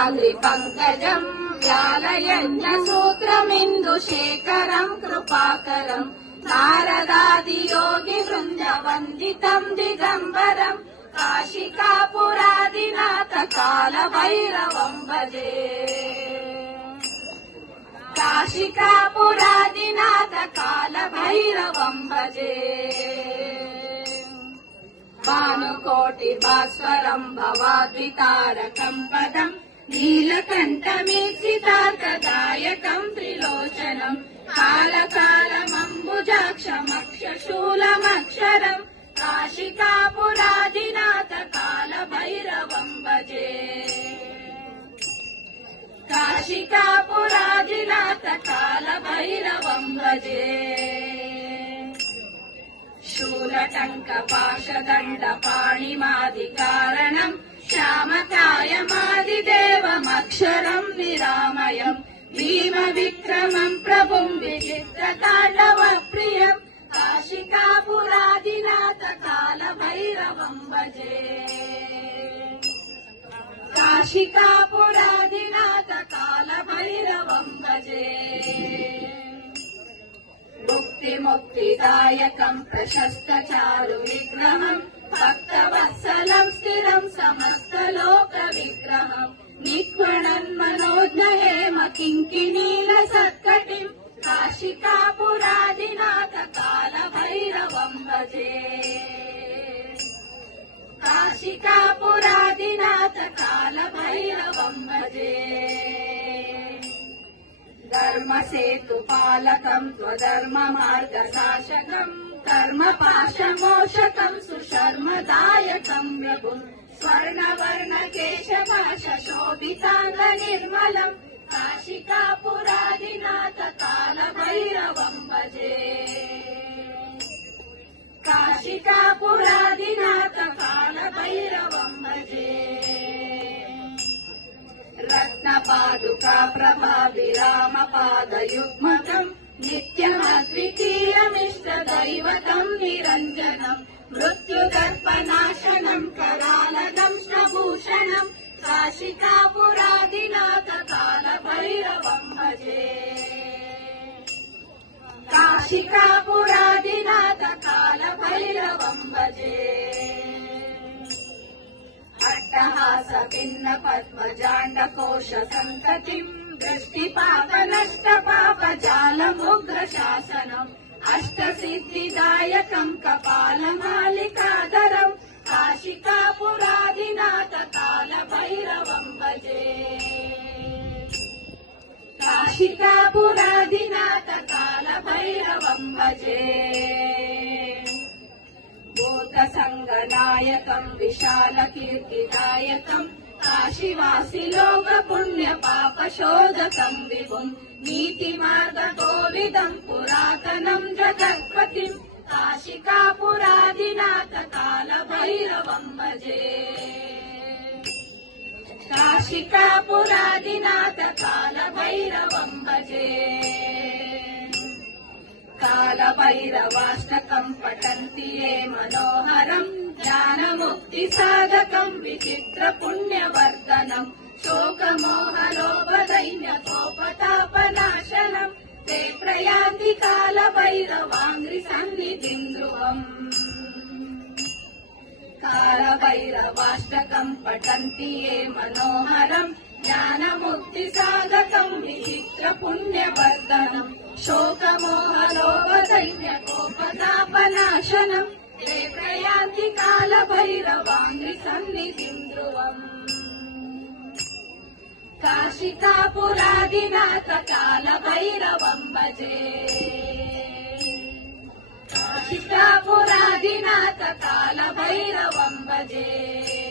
नीलाद्रिपङ्कजम् व्यालयज्ञसूत्रमिन्दुशेखरम् कृपाकरम् नारदादियोगिवृन्दवन्दितम् दिगम्बरम् काशिकापुरादिनाथ कालभैरवम् भजे। काशिकापुरादिनाथ कालभैरवम् भजे। भानुकोटिभास्वरम् भवाद्वितारकम् पदम् नीलकण्ठमीप्सितार्थदायकम् त्रिलोचनम् कालकालमम्बुजाक्षमक्षशूलमक्षरम् काशिकापुरादिनाथ कालभैरवम् भजे। काशिकापुरादिनाथ कालभैरवम् भजे। शूलटङ्कपाशदण्डपाणिमादिकारणम् श्यामकायमादिदेवमक्षरम् निरामयम् भीमविक्रमम् प्रभुम् विचित्रताण्डवप्रियम् काशिकापुरादिनाथ कालभैरवम् भजे। काशिकापुरादिनाथ कालभैरवम् भजे। मुक्तिमुक्तिदायकम् प्रशस्तचारु विग्रहम् भक्तवत्सलम् स्थिरम् समस्तलोकविग्रहम् निक्वणन्मनोज्ञहेम किङ्किणीलसत्कटिम् काशिकापुरादिनाथ कालभैरवम् भजे। काशिकापुरादिनाथ कालभैरवम् भजे। धर्मसेतुपालकम् त्वधर्ममार्गशासकम् कर्मपाशमोषकम् सुशर्मदायकम् विभुम् स्वर्णवर्णकेशपाशशोभिताङ्गनिर्मलम् काशिकापुरादिनाथ कालभैरवम् भजे। काशिकापुरादिनाथ कालभैरवम् भजे। रत्नपादुका प्रभाविरामपादयुग्मकम् नित्यमद्वितीयमिष्टदैवतम् निरञ्जनम् मृत्युदर्पनाशनम् करालदंष्टभूषणम् काशिकापुरादिनाथ कालभैरवम् भजे। काशिकापुरादिनाथ कालभैरवम् भजे। अट्टहासभिन्न पद्मजाण्डकोशसन्ततिम् दृष्टिपापनष्टपापजालमुग्रशासनम् अष्टसिद्धिदायकम् कपालमालिकाधरम् काशिकापुरादिनाथ कालभैरवम् भजे। काशिकापुरादिनाथ कालभैरवम् भजे। भूतसङ्गनायकम् विशालकीर्तिदायकम् काशीवासिलोकपुण्यपापशोधकम् विभुम् नीतिमार्गकोविदम् पुरातनम् जगत्पतिम् काशिकापुरादिनाथ कालभैरवम् भजे। काशिकापुरादिनाथ कालभैरवम् भजे। कालभैरवाष्टकम् पठन्ति ये मनोहरम् ज्ञानमुक्तिसाधकम् विचित्रपुण्यवर्धनम् शोकमोहलोभदैन्यकोपतापनाशनम् ते प्रयान्ति कालभैरवाङ्घ्रिसन्निधिम् ध्रुवम्। कालभैरवाष्टकम् पठन्ति ये मनोहरम् ज्ञानमुक्तिसाधकम् विचित्रपुण्यवर्धनम् शोकमोहलोभदैन्यकोपतापनाशनम् ते प्रयान्ति कालभैरवाङ्घ्रिसन्निधिम् ध्रुवम्। काशिकापुरादिनाथ कालभैरवम् भजे। काशिकापुरादिनाथ कालभैरवम् भजे।